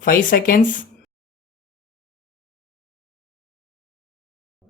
5 seconds.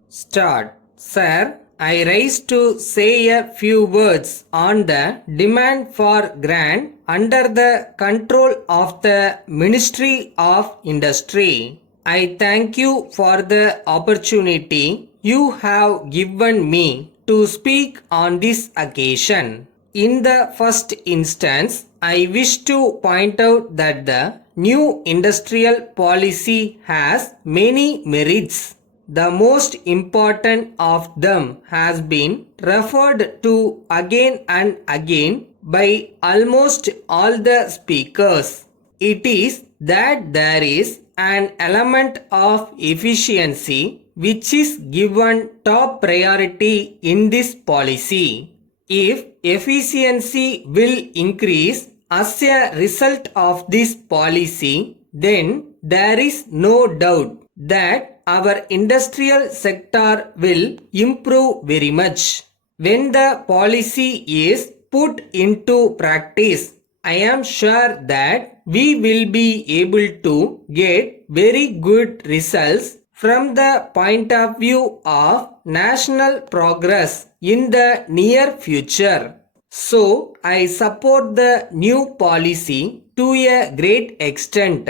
Start. Sir, I rise to say a few words on the demand for grant under the control of the Ministry of Industry. I thank you for the opportunity you have given me to speak on this occasion. In the first instance, I wish to point out that the new industrial policy has many merits. The most important of them has been referred to again and again by almost all the speakers. It is that there is an element of efficiency which is given top priority in this policy. If efficiency will increase as a result of this policy, then there is no doubt that our industrial sector will improve very much. When the policy is put into practice, I am sure that we will be able to get very good results from the point of view of national progress in the near future. So, I support the new policy to a great extent.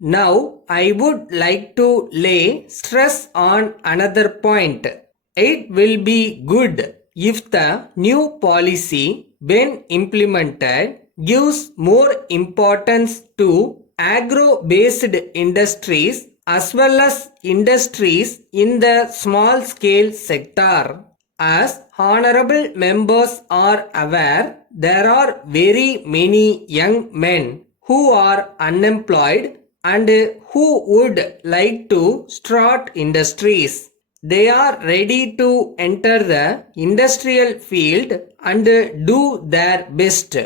Now, I would like to lay stress on another point. It will be good if the new policy, when implemented, gives more importance to agro-based industries as well as industries in the small scale sector. As honorable members are aware, there are very many young men who are unemployed and who would like to start industries. They are ready to enter the industrial field and do their best.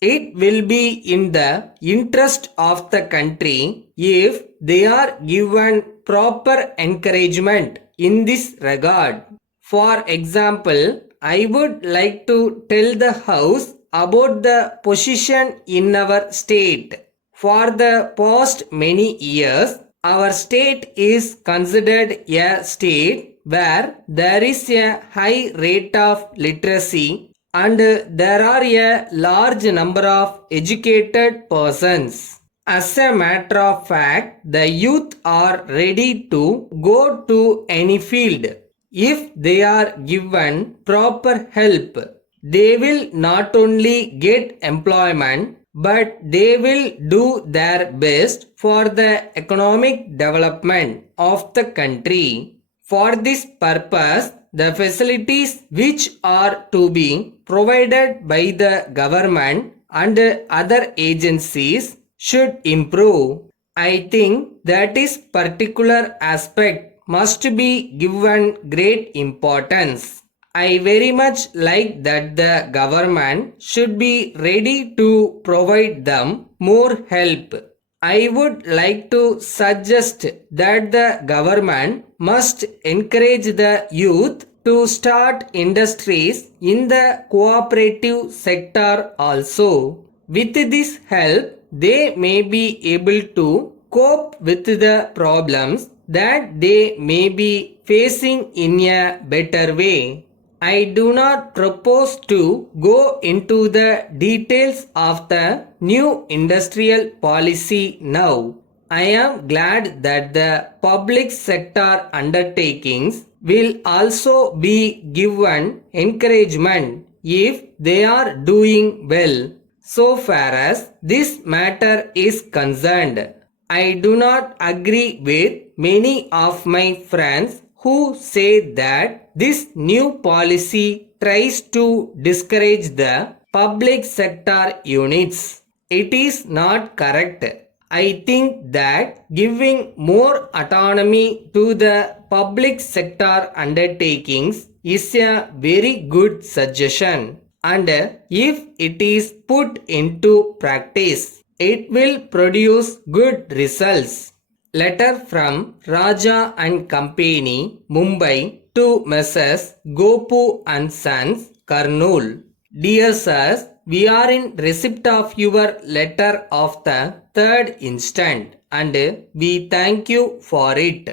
It will be in the interest of the country if they are given proper encouragement in this regard. For example, I would like to tell the House about the position in our state. For the past many years, our state is considered a state where there is a high rate of literacy and there are a large number of educated persons. As a matter of fact, the youth are ready to go to any field. If they are given proper help, they will not only get employment but they will do their best for the economic development of the country. For this purpose, the facilities which are to be provided by the government and other agencies should improve. I think that is particular aspect must be given great importance. I very much like that the government should be ready to provide them more help. I would like to suggest that the government must encourage the youth to start industries in the cooperative sector also. With this help, they may be able to cope with the problems that they may be facing in a better way. I do not propose to go into the details of the new industrial policy now. I am glad that the public sector undertakings will also be given encouragement if they are doing well. So far as this matter is concerned, I do not agree with many of my friends who say that this new policy tries to discourage the public sector units. It is not correct. I think that giving more autonomy to the public sector undertakings is a very good suggestion, and if it is put into practice, it will produce good results. Letter from Raja and Company, Mumbai to Messrs. Gopu and Sons, Kurnool. Dear Sirs, we are in receipt of your letter of the 3rd instant and we thank you for it.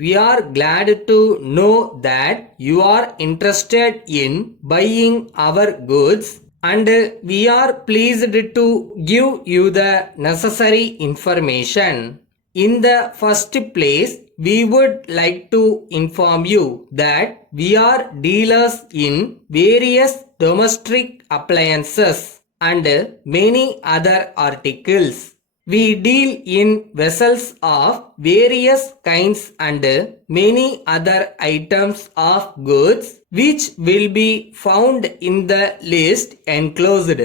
We are glad to know that you are interested in buying our goods and we are pleased to give you the necessary information. In the first place, we would like to inform you that we are dealers in various domestic appliances and many other articles. We deal in vessels of various kinds and many other items of goods which will be found in the list enclosed.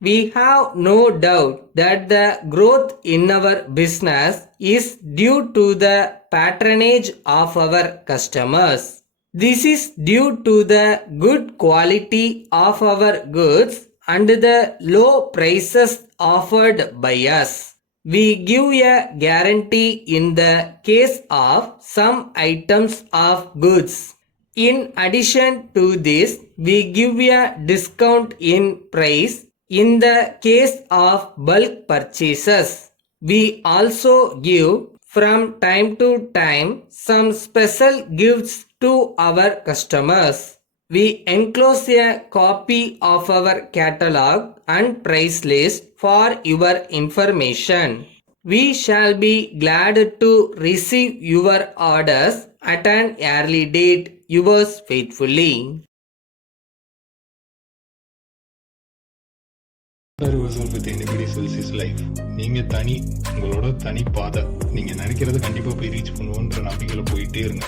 We have no doubt that the growth in our business is due to the patronage of our customers. This is due to the good quality of our goods and the low prices offered by us. We give a guarantee in the case of some items of goods. In addition to this, we give a discount in price in the case of bulk purchases. We also give from time to time some special gifts to our customers. We enclose a copy of our catalog and price list for your information. We shall be glad to receive your orders at an early date. Yours faithfully. Reversal with anybody sells is life. நீங்கள் தனி, உங்களோட தனி பாதை. நீங்கள் நினைக்கிறத கண்டிப்பாக போய் reach பண்ணுவோன்ற நம்பிக்கையில் போயிட்டே இருங்க.